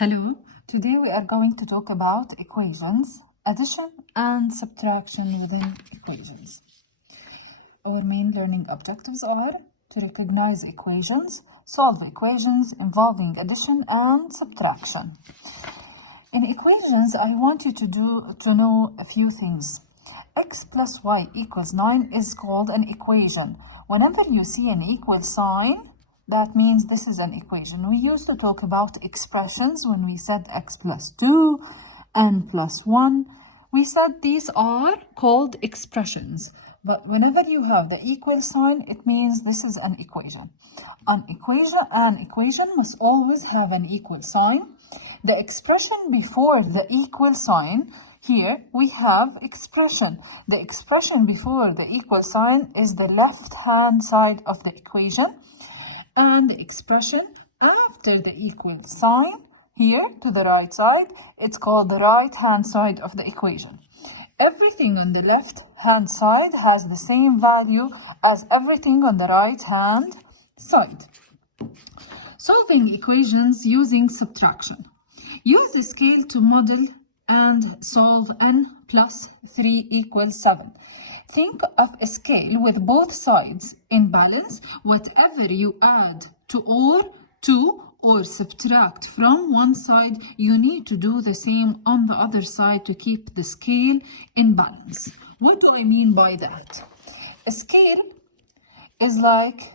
Hello, today we are going to talk about equations, addition and subtraction within equations. Our main learning objectives are to recognize equations, solve equations involving addition and subtraction. In equations, I want you to know a few things. X plus y equals 9 is called an equation. Whenever you see an equal sign, that means this is an equation. We used to talk about expressions when we said x plus 2, n plus 1. We said these are called expressions. But whenever you have the equal sign, it means this is an equation. An equation must always have an equal sign. The expression before the equal sign, here we have expression. The expression before the equal sign is the left-hand side of the equation. And the expression after the equal sign, here to the right side, it's called the right-hand side of the equation. Everything on the left-hand side has the same value as everything on the right-hand side. Solving equations using subtraction. Use the scale to model and solve n plus 3 equals 7. Think of a scale with both sides in balance. Whatever you add to or subtract from one side, you need to do the same on the other side to keep the scale in balance. What do I mean by that? A scale is like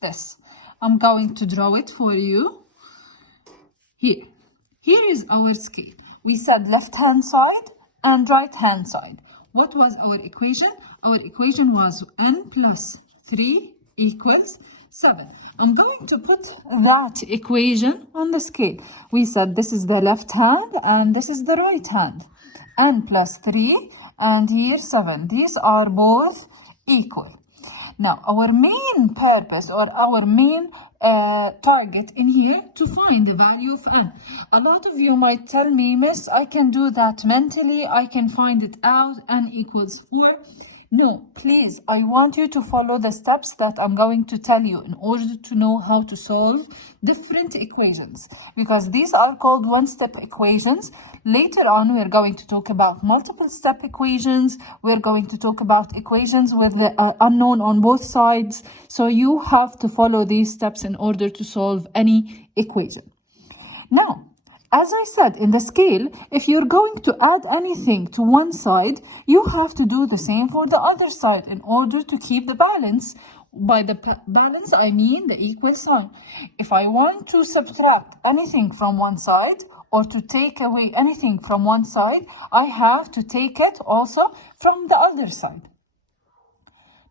this. I'm going to draw it for you. Here is our scale. We said left-hand side and right-hand side. What was our equation? Our equation was n plus 3 equals 7. I'm going to put that equation on the scale. We said this is the left hand and this is the right hand. N plus 3 and here 7. These are both equal. Now, our main purpose or our main target in here to find the value of n. A lot of you might tell me, Miss, I can do that mentally. I can find it out. N equals 4. No, please, I want you to follow the steps that I'm going to tell you in order to know how to solve different equations, because these are called one-step equations. Later on, we're going to talk about multiple-step equations. We're going to talk about equations with the unknown on both sides. So you have to follow these steps in order to solve any equation. Now, as I said, in the scale, if you're going to add anything to one side, you have to do the same for the other side in order to keep the balance. By the balance, I mean the equal sign. If I want to subtract anything from one side or to take away anything from one side, I have to take it also from the other side.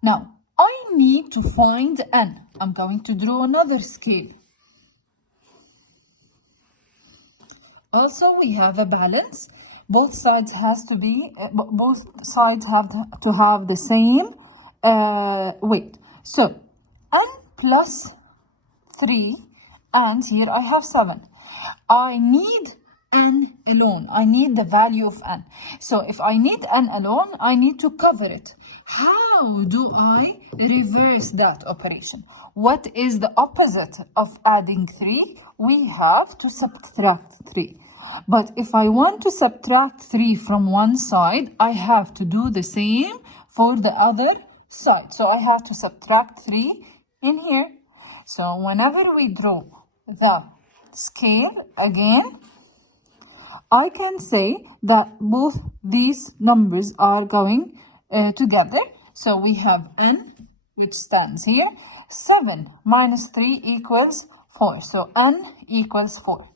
Now, I need to find n. I'm going to draw another scale. Also, we have a balance. Both sides have to have the same weight. So, n plus 3, and here I have 7. I need n alone. I need the value of n. So, if I need n alone, I need to cover it. How do I reverse that operation? What is the opposite of adding 3? We have to subtract 3. But if I want to subtract 3 from one side, I have to do the same for the other side. So I have to subtract 3 in here. So whenever we draw the scale again, I can say that both these numbers are going together. So we have n, which stands here. 7 minus 3 equals 4. So n equals 4.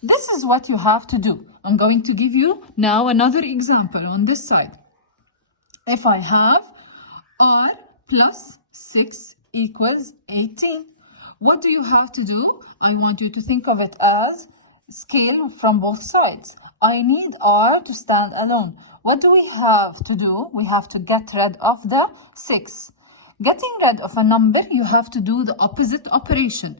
This is what you have to do. I'm going to give you now another example on this side. If I have r plus 6 equals 18, what do you have to do? I want you to think of it as scale from both sides. I need r to stand alone. What do we have to do? We have to get rid of the 6. Getting rid of a number, you have to do the opposite operation.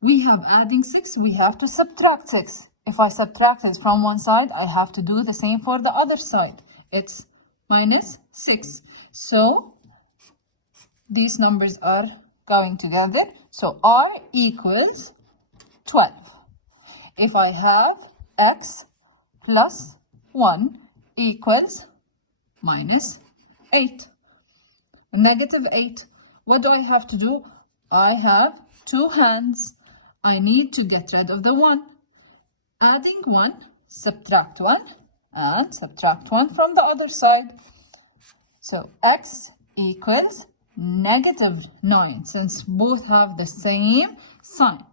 We have adding 6, we have to subtract 6. If I subtract it from one side, I have to do the same for the other side. It's minus 6. So, these numbers are going together. So, R equals 12. If I have x plus 1 equals minus 8, negative 8, what do I have to do? I have 2 hands. I need to get rid of the 1. Adding 1, subtract 1, and subtract 1 from the other side. So x equals negative 9, since both have the same sign.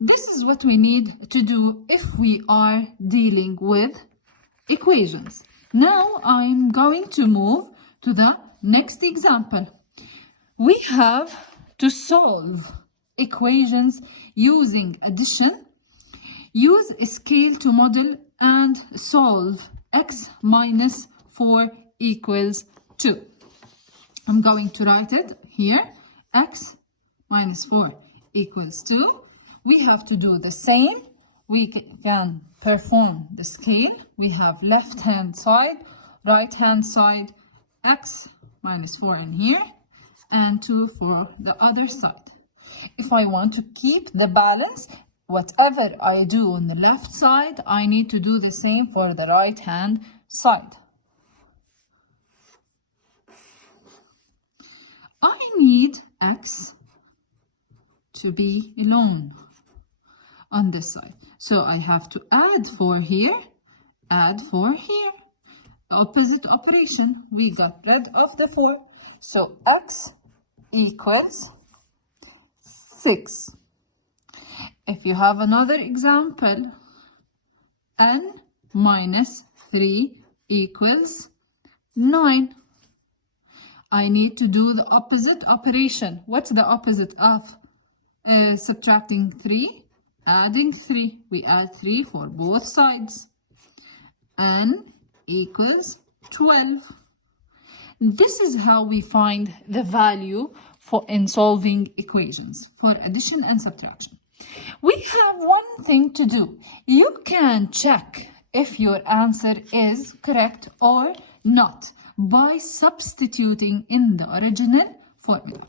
This is what we need to do if we are dealing with equations. Now I'm going to move to the next example. We have to solve equations using addition. Use a scale to model and solve x minus 4 equals 2. I'm going to write it here. X minus 4 equals 2. We have to do the same. We can perform the scale. We have left hand side, right hand side, x minus 4 in here, and 2 for the other side. If I want to keep the balance, whatever I do on the left side, I need to do the same for the right hand side. I need x to be alone on this side. So I have to add 4 here, add 4 here. Opposite operation, we got rid of the 4. So x equals 6. If you have another example, n minus 3 equals 9. I need to do the opposite operation. What's the opposite of subtracting 3? Adding 3. We add 3 for both sides. N equals 12. This is how we find the value in solving equations for addition and subtraction. We have one thing to do. You can check if your answer is correct or not by substituting in the original formula.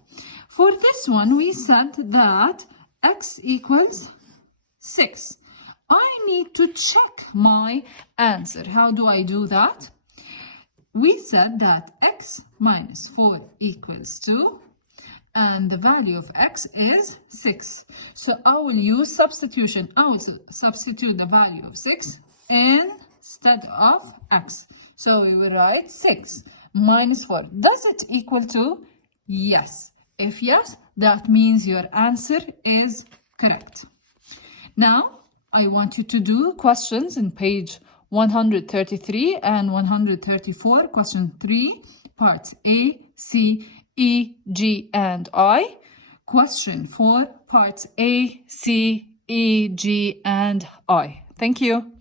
For this one, we said that x equals 6. I need to check my answer. How do I do that? We said that x minus 4 equals 2, and the value of x is 6. So I will use substitution. I will substitute the value of 6 instead of x. So we will write 6 minus 4. Does it equal 2? Yes. If yes, that means your answer is correct. Now, I want you to do questions in page 133 and 134. Question 3, parts A, C, E, G, and I. Question 4, parts A, C, E, G, and I. Thank you.